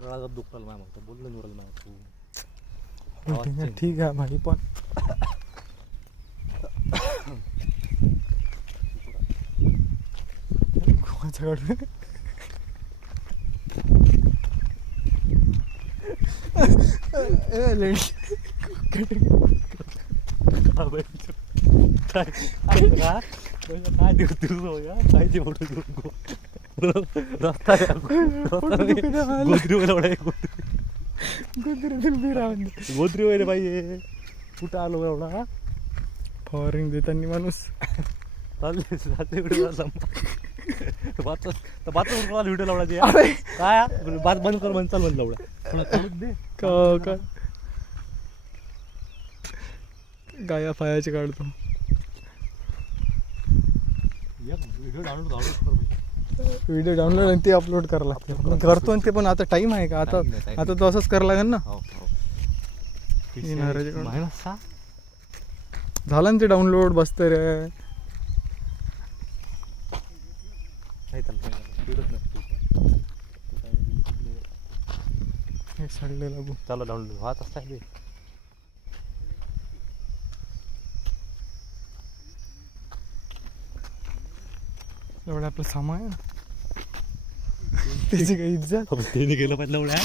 गळा जर दुखला नाही म्हणतो बोललं निवडल नाही तू ठीक आहे भाई पण काय देऊ काय ते फोटो रस्ता गोत्री वगैरे पाहिजे कुठं आलो एवढा फवारिंग देताना माणूस चालले व्हिडिओ व्हिडिओ लावण्याचे काय बात बंद कर म्हणून चाल म्हणलं एवढा दे गाया फायाचे काढतो व्हिडिओ डाउनलोड आणि ते अपलोड करावं लागते करतो आणि ते पण आता टाइम आहे का आता आता तो असंच करावं लागेल ना झालं ना ते डाउनलोड बसतं रे सडले लागू चालू डाउनलोड वाच असता एवढं आपलं सामान त्याची काही इज्जत त्याने गेलं पाहिजे एवढ्या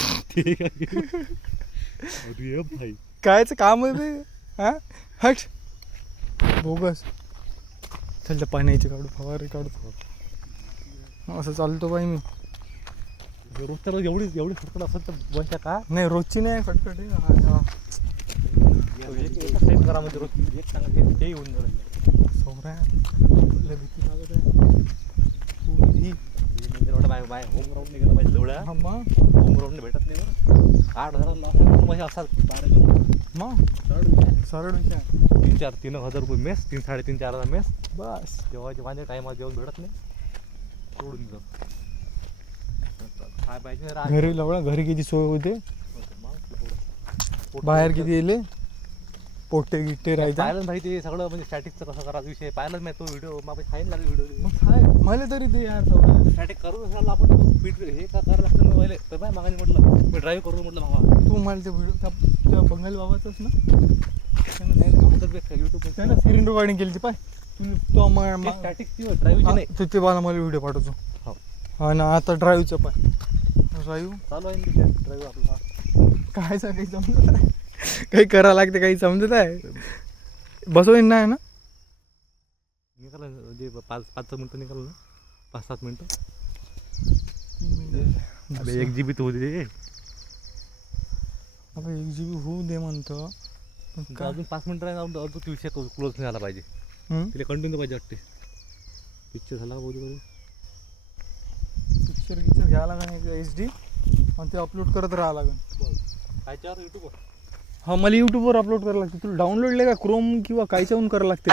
अरे भाई कायचं काम आहे ते हा हट बोगस चल पाण्याची काढू फवारे काढतो असं चालतो बाई मी रोजच्या रोज एवढी फटकट असेल तर बसच्या का नाही रोजची नाही फटकट सेट करा म्हणजे रोज एक चांगलं ते येऊन जाईल सोमऱ्या भीती लागत आहे बाय होम ग्राउंड निघाला पाहिजे एवढ्या मग होम ग्राउंड भेटत नाही बरं 8,000 म्हणजे असतात मग सरळ विचार 3,000 रुपये मेस 3,500-4,000 मेस बस जेव्हाचे माझ्या टायमात जेवण भेटत नाही सोडून जाऊ काय पाहिजे घरी लावला घरी किती सोय होते बाहेर किती येले पोटे गिट्टे राहायचं पाहिलं भाई ते सगळं म्हणजे स्टॅटिकचं कसं करायचा विषय पाहिलं मी तो व्हिडिओ मग फाईन लागेल व्हिडिओ मग काय मला तरी ते यार सगळं स्टॅटिक करून असायला आपण स्पीड हे का करायला लागतं ना पहिले तर बाय मागाने म्हटलं मी ड्राईव्ह करून म्हटलं भावा तू मला ते व्हिडिओ त्या बंगाली बाबाचंच ना युट्यूब त्यानं स्क्रीन रेकॉर्डिंग केली ती पाय तो स्टॅटिकची ड्राईव्हची नाही तू ते मला व्हिडिओ पाठवतो हो हा ना आता ड्राईव्हचं पाय ड्राईव्ह चालू आहे ड्राईव्ह आपला काय काही समजत नाही काही करावं लागते काही समजत आहे बसवून नाही ना निघाला म्हणजे 5 मिनटं निघालं ना 5-7 मिनटं 1 GB तर होते ते आता 1 GB होऊ दे म्हणतो अजून 5 मिनटं अजून तो विषय क्लोज नाही झाला पाहिजे तिला कंटिन्यू पाहिजे वाटते पिक्चर झाला बोलू पिक्चर घ्यायला लागेल HD आणि ते अपलोड करत राहावं लागेल कायच्यावर युट्यूबवर हा मला युट्यूबवर अपलोड करायला लागते तुला डाउनलोड का क्रोम किंवा कायच्याहून करायला लागते